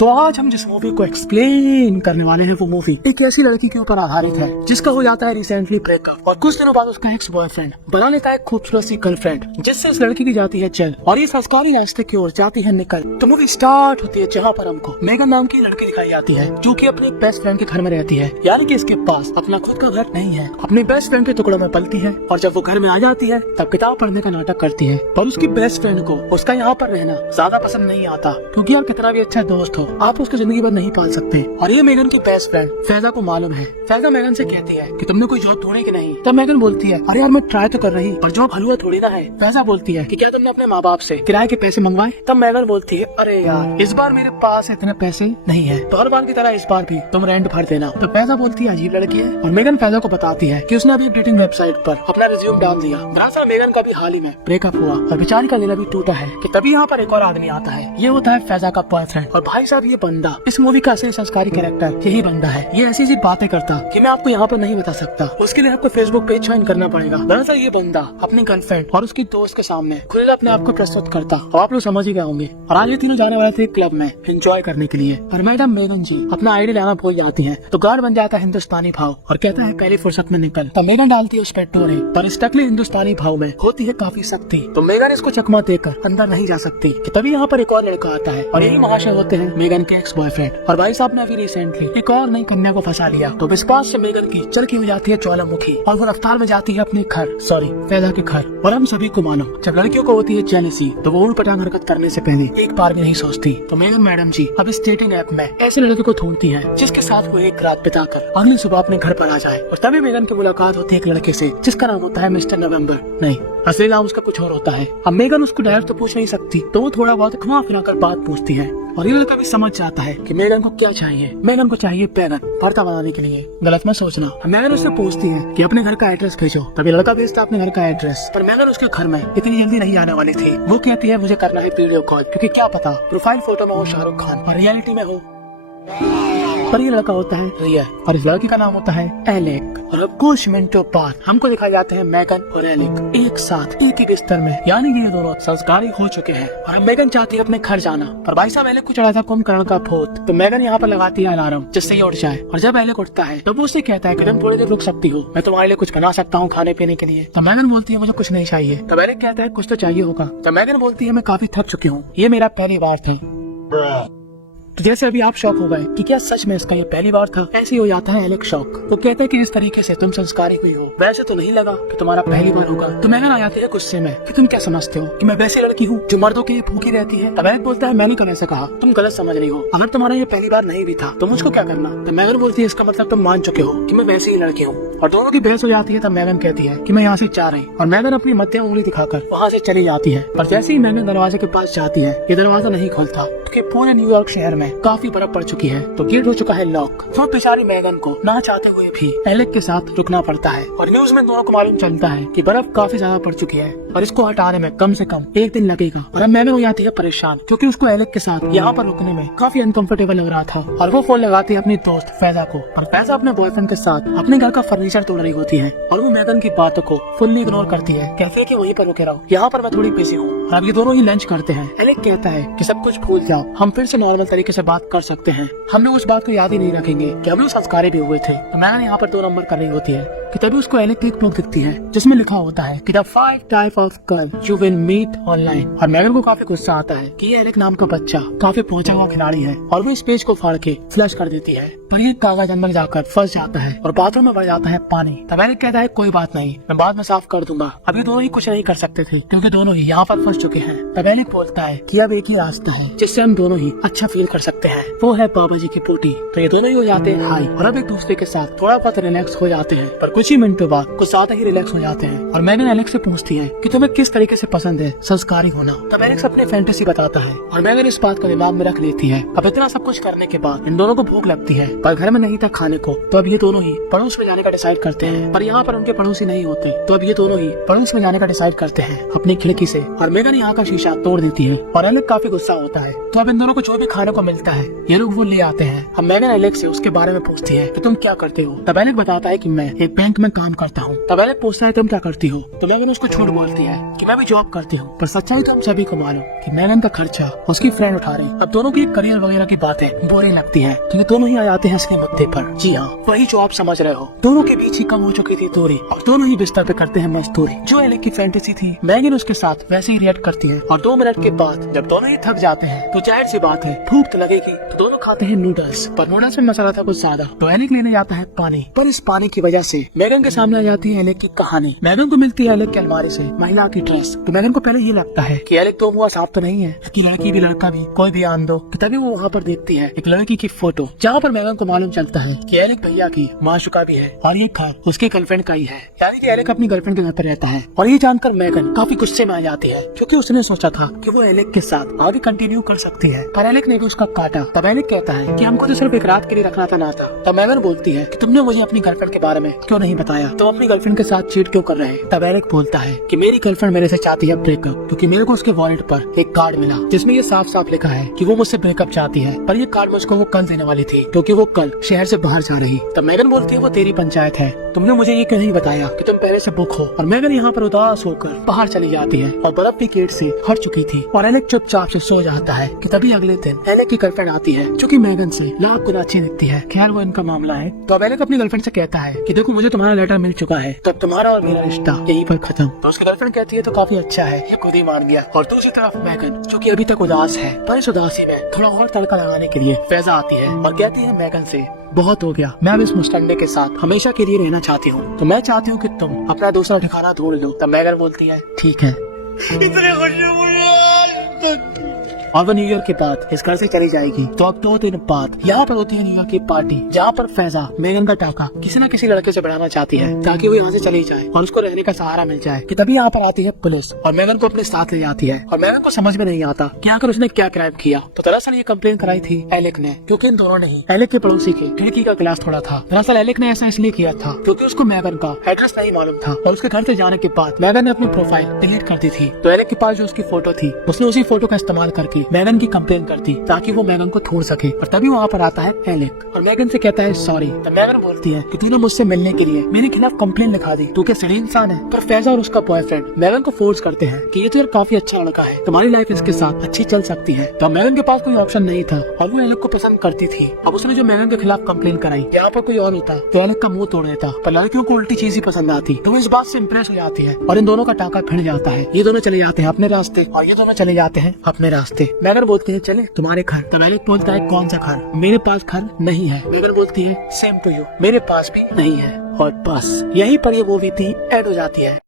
तो आज हम जिस मूवी को एक्सप्लेन करने वाले हैं वो मूवी एक ऐसी लड़की के ऊपर आधारित है जिसका हो जाता है रिसेंटली ब्रेकअप और कुछ दिनों बाद उसका एक्स बॉयफ्रेंड बना लेता है खूबसूरत सी गर्लफ्रेंड जिससे इस लड़की की जाती है चल और ये संस्कारी रास्ते की ओर जाती है निकल। तो मूवी स्टार्ट होती है जहाँ पर हमको मेगन नाम की लड़की दिखाई जाती है जो कि अपने बेस्ट फ्रेंड के घर में रहती है, यानी कि इसके पास अपना खुद का घर नहीं है। अपने बेस्ट फ्रेंड के टुकड़ों में पलती है और जब वो घर में आ जाती है तब किताब पढ़ने का नाटक करती है। पर उसकी बेस्ट फ्रेंड को उसका यहाँ पर रहना ज्यादा पसंद नहीं आता क्योंकि आप कितना भी अच्छा दोस्त हो आप उसकी जिंदगी भर नहीं पाल सकते। और ये मेगन की बेस्ट फ्रेंड फैजा को मालूम है। फैजा मेगन से कहती है कि तुमने कोई जॉब ढूंढी कि नहीं। तब मेगन बोलती है अरे यार मैं ट्राई तो कर रही पर जॉब हलवा थोड़ी ना है। फैजा बोलती है कि क्या तुमने अपने माँ बाप से किराए के पैसे मंगवाए। तब मेगन बोलती है अरे यार इस बार मेरे पास इतने पैसे नहीं है तो हर बार की तरह इस बार भी तुम रेंट भर देना। तो फैजा बोलती है अजीब लड़की है और मेगन फैजा को बताती है कि उसने अभी एक डेटिंग वेबसाइट पर अपना रिज्यूम डाल दिया। दरअसल मेगन का भी हाल ही में ब्रेकअप हुआ और बेचारी का दिल अभी टूटा है कि तभी यहाँ पर एक और आदमी आता है। ये होता है फैजा का बॉयफ्रेंड। और भाई साहब ये बंदा इस मूवी का असली संस्कारी कैरेक्टर यही बंदा है। ये ऐसी बातें करता कि मैं आपको यहाँ पर नहीं बता सकता। उसके लिए आपको फेसबुक पेज ज्वाइन करना पड़ेगा। दरअसल ये बंदा अपनी गर्लफ्रेंड और उसकी दोस्त के सामने खुलेला अपने आप को प्रस्तुत करता और आप लोग समझ ही गए होंगे। और आज ये तीनों जाने वाले थे क्लब में एंजॉय करने के लिए। और मैडम मेगन जी अपना आईडी लाना भूल जाती है तो गार्ड बन जाता है हिंदुस्तानी भाव और कहता है पहली फुर्सत में निकल। तो मेगन डालती है उस पर टोरे पर स्टकली हिंदुस्तानी भाव में होती है काफी सख्ती। तो मेगन इसको चकमा देकर अंदर नहीं जा सकती कि तभी यहाँ पर एक और लड़का आता है और यही महाशय होते हैं मेगन के एक्स बॉयफ्रेंड। और भाई साहब ने अभी रिसेंटली एक और नई कन्या को फंसा लिया तो विश्वास से मेगन की चरखी हो जाती है ज्वालामुखी और वो रफ्तार में जाती है अपने घर फैजा के घर। और हम सभी को मानो जब लड़कियों को होती है जेलसी तो वो उलपटांग हरकत करने से पहले एक बार भी नहीं सोचती। तो मेगन मैडम जी अब इस डेटिंग ऐप में ऐसे लड़के को ढूंढती है जिसके साथ वो एक रात बिताकर अगली सुबह अपने घर पर आ जाए। और तभी मेगन की मुलाकात होती है एक लड़के से जिसका नाम होता है मिस्टर नवंबर। नहीं असली नाम उसका कुछ और होता है। अब मेगन उसको डायरेक्ट तो पूछ नहीं सकती तो वो थोड़ा बहुत घुमा फिरा कर बात पूछती है और ये लड़का भी समझ जाता है कि मेगन को क्या चाहिए। मेगन को चाहिए बैगन भरता बनाने के लिए। गलत मत सोचना। मेगन उससे पूछती है कि अपने घर का एड्रेस भेजो तभी लड़का भेजता अपने घर का एड्रेस। पर मेगन उसके घर में इतनी जल्दी नहीं आने वाली थी। वो कहती है मुझे करना है वीडियो कॉल क्योंकि क्या पता प्रोफाइल फोटो में हो शाहरुख खान और रियलिटी में हो। पर ये लड़का होता है रिया और इस लड़की का नाम होता है एलेक। और अब कुछ मिनटों बाद हमको दिखाए जाते हैं मेगन और एलेक एक साथ एक ही बिस्तर में, यानी कि ये दोनों संस्कारी हो चुके हैं। और अब मेगन चाहती है अपने घर जाना पर भाई साहब एलेक को चढ़ा था कुंभकर्ण का भूत। तो मेगन यहाँ पर लगाती है अलार्म जिससे ये उठ जाए। और जब एलेक उठता है तो वो उससे कहता है कि तुम थोड़ी देर रुक सकती हो, मैं तुम्हारे लिए कुछ बना सकता हूँ खाने पीने के लिए। तो मेगन बोलती है मुझे कुछ नहीं चाहिए। तब एलेक कहता है कुछ तो चाहिए होगा। तो मेगन बोलती है मैं काफी थक चुकी हूँ, ये मेरा पहली बार था। तो जैसे अभी आप शॉक हो गए कि क्या सच में इसका ये पहली बार था, ऐसे ही हो जाता है एलेक शॉक। तो कहते हैं कि जिस तरीके से तुम संस्कारी हुई हो वैसे तो नहीं लगा कि तुम्हारा पहली बार होगा। तो मेगन आ जाती है गुस्से में कि तुम क्या समझते हो कि मैं वैसी लड़की हूँ जो मर्दों के लिए भूखी रहती है। तब एलेक बोलता है मैंने तो ऐसे कहा, तुम गलत समझ रही हो। अगर तुम्हारा ये पहली बार नहीं भी था तो मुझको क्या करना। तो मेगन बोलती है इसका मतलब तुम मान चुके हो कि मैं वैसी ही लड़की हूँ। और दोनों की बहस हो जाती है। तब मेगन कहती है कि मैं यहाँ से जा रही और मेगन अपनी मध्य उंगली दिखाकर वहाँ से चली जाती है। पर जैसे ही मेगन दरवाजे के पास जाती है ये दरवाजा नहीं खुलता क्योंकि पूरे न्यूयॉर्क शहर में काफी बर्फ पड़ चुकी है तो गेट हो चुका है लॉक। तो बेचारी मेगन को ना चाहते हुए भी एलेक के साथ रुकना पड़ता है। और न्यूज में दोनों को मालूम चलता है कि बर्फ काफी ज्यादा पड़ चुकी है और इसको हटाने में कम से कम एक दिन लगेगा। और अब मेगन हो जाती है परेशान क्योंकि उसको एलेक के साथ यहाँ पर रुकने में काफी अनकंफर्टेबल लग रहा था। और वो फोन लगाती है अपनी दोस्त फैजा को। और फैजा अपने बॉयफ्रेंड के साथ अपने घर का फर्नीचर तोड़ रही होती है और वो मेगन की बातों को फुल्ली इग्नोर करती है। कहती है कि वहीं पर रुके रहो, यहाँ पर मैं थोड़ी बिजी हूँ। और अब ये दोनों ही लंच करते हैं। एलेक कहता है कि सब कुछ भूल जाओ, हम फिर से नॉर्मल तरीके से बात कर सकते हैं। हम लोग उस बात को याद ही नहीं रखेंगे कि हम लोग संस्कारी भी हुए थे। तो मैंने यहाँ पर 2 नंबर कर रही होती है कि तभी उसको एलेक की एक बुक दिखती है जिसमें लिखा होता है कि the 5 type of girl you will meet online. और मेगन को काफी गुस्सा आता है कि ये एलेक नाम का बच्चा काफी पहुंचा हुआ खिलाड़ी है और वो इस पेज को फाड़ के फ्लश कर देती है। पर ये कागज अंदर जाकर फंस जाता है और बाथरूम में बढ़ जाता है पानी। तब एलेक कहता है कोई बात नहीं, मैं बाद में साफ कर दूंगा। अभी दोनों ही कुछ नहीं कर सकते थे क्योंकि दोनों ही यहाँ पर फंस चुके हैं। तब एलेक बोलता है कि अब एक ही रास्ता है जिससे हम दोनों ही अच्छा फील कर सकते हैं, वो है बाबा जी की पोटी। तो ये दोनों ही हो जाते हैं हाई और अब एक दूसरे के साथ थोड़ा बहुत रिलैक्स हो जाते हैं। पर कुछ ही मिनटों बाद कुछ ज्यादा ही रिलैक्स हो जाते हैं। और मेगन एलेक्स से पूछती है कि तुम्हें किस तरीके से पसंद है संस्कारी होना। तब एलेक्स अपने फैंटेसी बताता है और मेगन इस बात को दिमाग में रख लेती है। अब इतना सब कुछ करने के बाद इन दोनों को भूख लगती है पर घर में नहीं था खाने को। तो अब ये दोनों ही पड़ोस में जाने का डिसाइड करते हैं। पर यहाँ पर उनके पड़ोसी नहीं होते तो अब ये दोनों ही पड़ोस में जाने का डिसाइड करते हैं अपनी खिड़की से। और मेगन मैगन यहाँ का शीशा तोड़ देती है और एलेक काफी गुस्सा होता है। तो अब इन दोनों को जो भी खाने को मिलता है ये लोग वो ले आते हैं। अब मैगन एलेक से उसके बारे में पूछती है कि तुम क्या करते हो। तब एलेक बताता है कि मैं एक बैंक में काम करता हूँ। तब एलेक पूछता है तुम क्या करती हो। तो मैगन उसको झूठ बोलती है कि मैं भी जॉब करती हूँ। पर सच्चाई तो हम सभी को मालूम कि मैगन का खर्चा उसकी फ्रेंड उठा रही। अब दोनों की करियर वगैरह की बातें बोरिंग लगती है क्योंकि दोनों ही आ जाते हैं इसके मुद्दे पर। जी हाँ, वही जो आप समझ रहे हो। दोनों के बीच ही कम हो चुकी थी दूरी और दोनों ही बिस्तर पे करते हैं मजदूरी। जो एलेक की फैंटेसी थी मैगन उसके साथ वैसे ही रिएक्ट करती है। और 2 मिनट के बाद जब दोनों ही थक जाते हैं तो जाहिर सी बात है भूख तो लगेगी। तो दोनों खाते हैं नूडल्स, पर नूडल्स में मसाला था कुछ ज्यादा। तो एलेक लेने जाता है पानी, पर इस पानी की वजह से मैगन के सामने आ जाती है एलेक की कहानी। मैगन को मिलती है एलेक की अलमारी से महिला की ड्रेस। तो मैगन को पहले ये लगता है कि एलेक तो हुआ साफ तो नहीं है कि लड़की भी लड़का भी कोई भी आन दो। तभी वो वहाँ पर देखती है एक लड़की की फोटो, जहाँ पर मैगन को मालूम चलता है कि एलेक भैया की माशुका भी है और ये घर उसके गर्लफ्रेंड का ही है। यानी कि एलेक अपनी गर्लफ्रेंड के घर पर रहता है। और ये जानकर मैगन काफी गुस्से में आ जाती है क्योंकि उसने सोचा था कि वो एलेक के साथ आगे कंटिन्यू कर सकती है, पर एलेक ने भी उसका काटा। तब एलेक कहता है कि हमको तो सिर्फ एक रात के लिए रखना था ना था। तब मैगन बोलती है कि तुमने मुझे अपनी गर्लफ्रेंड के बारे में क्यों नहीं बताया, तुम अपनी गर्लफ्रेंड के साथ चीट क्यों कर रहे हैं। तब एलेक बोलता है कि मेरी गर्लफ्रेंड मेरे से चाहती है ब्रेकअप क्योंकि मेरे को उसके वॉलेट पर एक कार्ड मिला जिसमें ये साफ साफ लिखा है कि वो मुझसे ब्रेकअप चाहती है, पर ये कार्ड मुझको वो कल देने वाली थी क्योंकि वो कल शहर से बाहर जा रही। तब मैगन बोलती है वो तेरी पंचायत है, तुमने मुझे ये क्यों नहीं बताया कि तुम पहले से बुक हो। और मैगन यहाँ पर उदास होकर बाहर चली जाती है और बर्फ भी गेट से हट चुकी थी और एलेक चुपचाप से सो जाता है कि तभी अगले दिन एलेक की गर्लफ्रेंड आती है जो कि मैगन से लाख गुना अच्छी दिखती है। खैर वो इनका मामला है। तो अब एलेक अपनी गर्लफ्रेंड से कहता है कि देखो मुझे तुम्हारा लेटर मिल चुका है, तब तुम्हारा और मेरा रिश्ता यहीं पर खत्म। तो उसकी गर्लफ्रेंड कहती है तो काफी अच्छा है, ये खुद ही मान गया। और दूसरी तरफ मैगन जो कि अभी तक उदास है, पर इस उदासी में थोड़ा और तड़का लगाने के लिए फैजा आती है और कहती है मैगन से बहुत हो गया, मैं अब इस मुस्टंडे के साथ हमेशा के लिए रहना चाहती हूँ, तो मैं चाहती हूँ कि तुम अपना दूसरा ठिकाना ढूंढ लो। तब मैगन बोलती है ठीक है। और वो न्यू ईयर के बाद इस घर से चली जाएगी। तो अब 2 दिन बाद यहाँ पर होती है न्यू ईयर की पार्टी, जहाँ पर फैजा मैगन का टाका किसी न किसी लड़के से बढ़ाना चाहती है ताकि वो यहाँ से चली जाए और उसको रहने का सहारा मिल जाए। कि तभी यहाँ पर आती है पुलिस और मैगन को अपने साथ ले जाती है। और मैगन को समझ में नहीं आता कि आखिर उसने क्या क्राइम किया। तो दरअसल ये कंप्लेन कराई थी एलेक ने, क्योंकि इन दोनों ने ही एलेक के पड़ोसी के खिड़की का गिलास तोड़ा था। दरअसल एलेक ने ऐसा इसलिए किया था क्योंकि उसको मैगन का एड्रेस नहीं मालूम था और उसके घर से जाने के बाद मैगन ने अपनी प्रोफाइल डिलीट कर दी थी। तो एलेक के पास जो उसकी फोटो थी उसने उसी फोटो का इस्तेमाल करके मैगन की कंप्लेन करती ताकि वो मैगन को छोड़ सके। और तभी वहाँ पर आता है एलेक और मैगन से कहता है सॉरी। तो मैगन बोलती है कि तूने मुझसे मिलने के लिए मेरे खिलाफ कंप्लेन लिखा दी, तू क्या सही इंसान है। पर फैजा और उसका बॉयफ्रेंड मैगन को फोर्स करते हैं कि ये तो यार काफी अच्छा लड़का है, तुम्हारी लाइफ इसके साथ अच्छी चल सकती है। तो मैगन के पास कोई ऑप्शन नहीं था और वो एलेक को पसंद करती थी। अब उसने जो मैगन के खिलाफ कंप्लेन कराई, यहाँ पर कोई और होता तो एलेक का मुंह तोड़ देता, पर लड़कियों को उल्टी चीज ही पसंद आती। तो वो इस बात से इम्प्रेस हो जाती है और इन दोनों का टाका भिड़ जाता है। ये दोनों चले जाते हैं अपने रास्ते और ये दोनों चले जाते हैं अपने रास्ते। मैगन बोलती है चले तुम्हारे घर। तो एलेक बोलता है कौन सा घर, मेरे पास घर नहीं है। मैगन बोलती है सेम टू यू, मेरे पास भी नहीं है। और बस यहीं पर ये मूवी थी एंड हो जाती है।